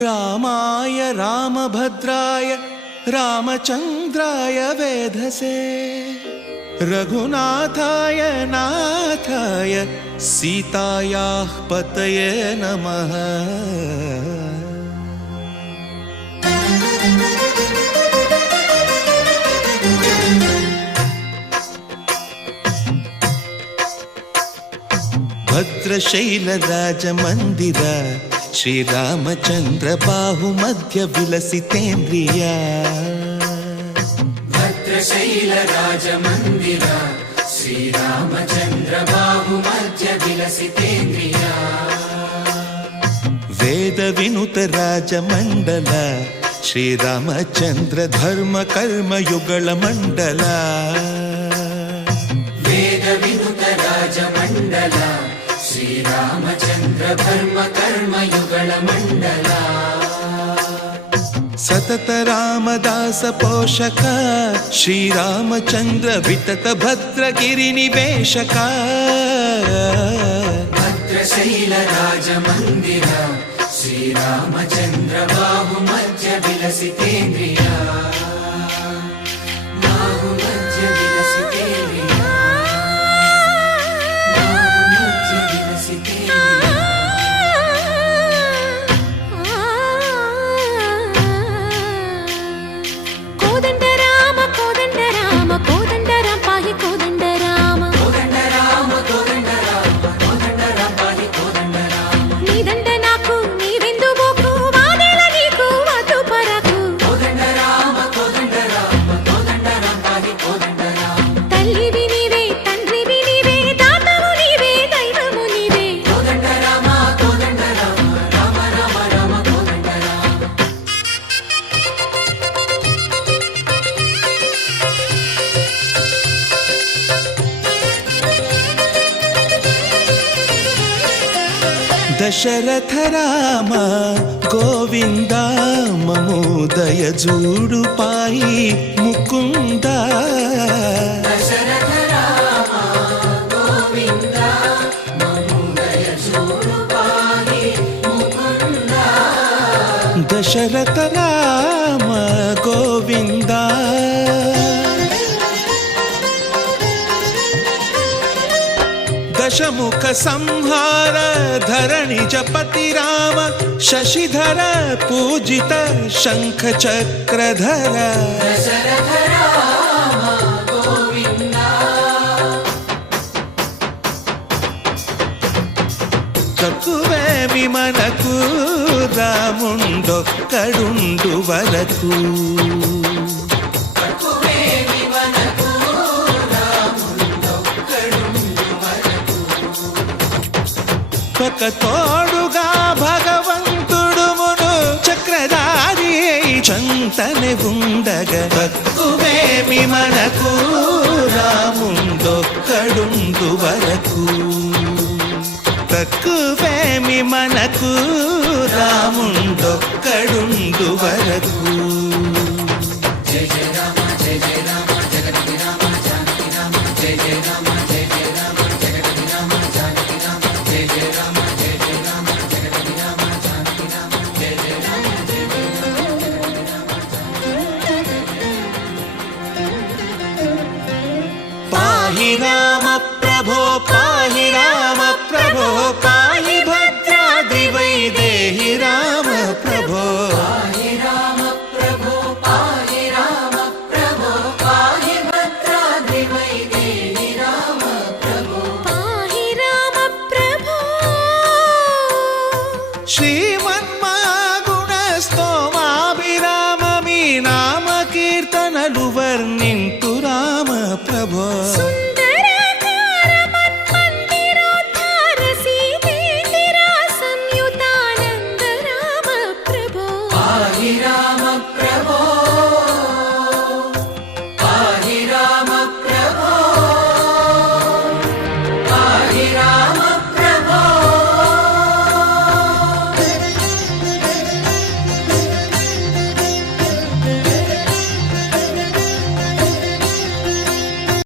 रामाय रामभद्राय रामचन्द्राय वेधसे रघुनाथाय नाथाय सीतायाः पतये नमः। भद्रशैलराजमन्दिर श्रीरामचन्द्र बाहुमध्य विलसितेन्द्रिया। भद्रशैलराजमन्दिर श्रीरामचन्द्र बाहुमध्य विलसितेन्द्रिया। वेदविनुत राजमण्डल श्रीरामचन्द्र धर्म कर्म युगल मण्डल। वेदविनुत राजमण्डल श्रीरामचन्द्र धर्म कर्म युगल मण्डल। सतत रामदास पोषक श्रीरामचन्द्र वितत भद्रगिरि निवेशक। भद्रशैल राजमन्दिर श्रीरामचन्द्र बाहुमध्य विलसितेन्द्रिया। बाहुमध्य विलसितेन्द्रिया। बाहुमध्य विलसितेन्द्रिया। कोदंड राम पाहि कोदंड राम। कोदंड राम पाहि कोदंड राम। नी दंड नाकु नीवेंदु बोकु वादेला नीकु वातु परकु। कोदंड राम पाहि कोदंड राम। तल्लिवि नीवे तंड्रिवि नीवे दातवु नीवे दैवमु नीवे। कोदंड राम राम राम राम कोदंड राम। दशरथ राम गोविंद ममोदय जूडु पाहि मुकुंद। दशरथ राम गोविंद ममोदय जूडु पाहि मुकुंद। दशरथ राम गोविंद दशमुख संहार धरणि जपति राम शशिधर पूजित शंख चक्रधर। दशरथ राम गोविंद। తక్కువేమి మనకు రాముండొక్కడుండు వరకు। తక్కువేమి మనకు రాముండొక్కడుండు వరకు। ఒక తోడుగా భగవంతుడు మును చక్రధారి చంతనే ఉండగా తక్కువేమి మనకు రాముండొక్కడుండు వరకు। తక్కువేమి మనకు రాముండొక్కడుండు వరకు। జయ జయ రామ జయ జయ రామ జగతి రామ జానకి రామ జయ జయ రామ జయ జయ రామ జగతి రామ జానకి రామ జయ జయ రామ జయ జయ రామ జగతి రామ జానకి రామ జయ జయ రామ జయ జయ రామ పాహి రామ ప్రభో పాహి రామ ప్రభో పాహి భద్రాద్రి వైదేహి రామ ప్రభో। పాహి రామ ప్రభో పాహి రామ ప్రభో పాహి భద్రాద్రి వైదేహి రామ ప్రభో। पाहि राम प्रभो। శ్రీ